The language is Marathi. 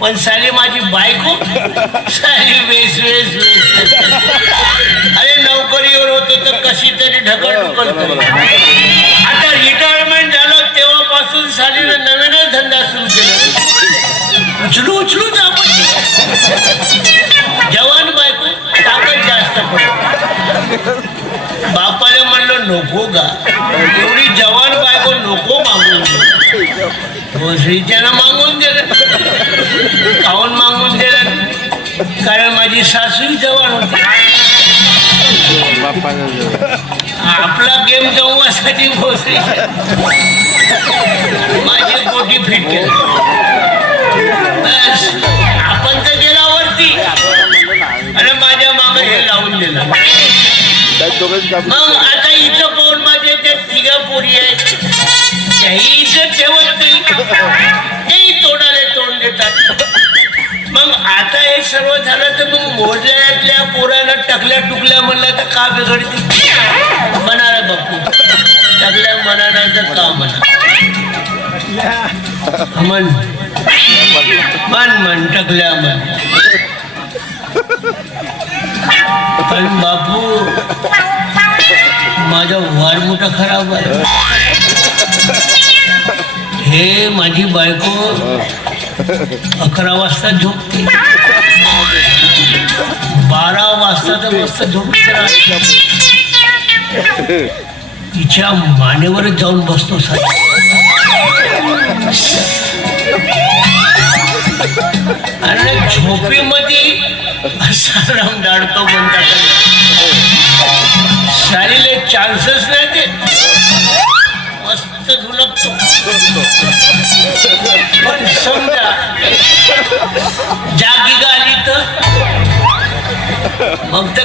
पण साली माझी बायको साली वेस वेस वेस. अरे नोकरीवर होतो तर कशी तरी ढकलढुकल करतो. आता रिटायरमेंट झालं तेव्हापासून सालीनं नवीनच धंदा सुरू केला. उचलू उचलू जवान बायको ताकद जास्त पडतो. बापाला म्हणलं नको का एवढी जवान बायको नको मागून दे. भोसरीच्यानं मागून दिलं. काहून मागून दिलं? कारण माझी सासूही जवान होती. आपला गेम जमवासाठी भोसरी माझी पोटी फिट केली. बस आपण तर गेला वरती आणि माझ्या मागे हे लावून दिलं. मग आता इथं पाहून माझे ते तिघा पोरी आहेत त्याही इथं ठेवत नाही, तेही तोंडाले तोंड देतात. मग आता हे सर्व झालं तर मग मोजल्यातल्या पोरांना टकल्या टुकल्या म्हणलं तर का बिघडते? म्हणाला बापू टकल्या मनानं का म्हणा मन मन मन टकल्या मन. पण बापू माझा वार मोठा खराब आहे. हे माझी बायको 11 वाजता झोपते, 12 वाजता तर मस्त झोपते राहते. तिच्या मानेवरच जाऊन बसतो साहेब. आणि झोपेमध्ये असा रंग डाळतो म्हणतात. सारीले चान्सेस नाही ते मस्त झुलपतो. पण समजा जागी गाली तर मग तर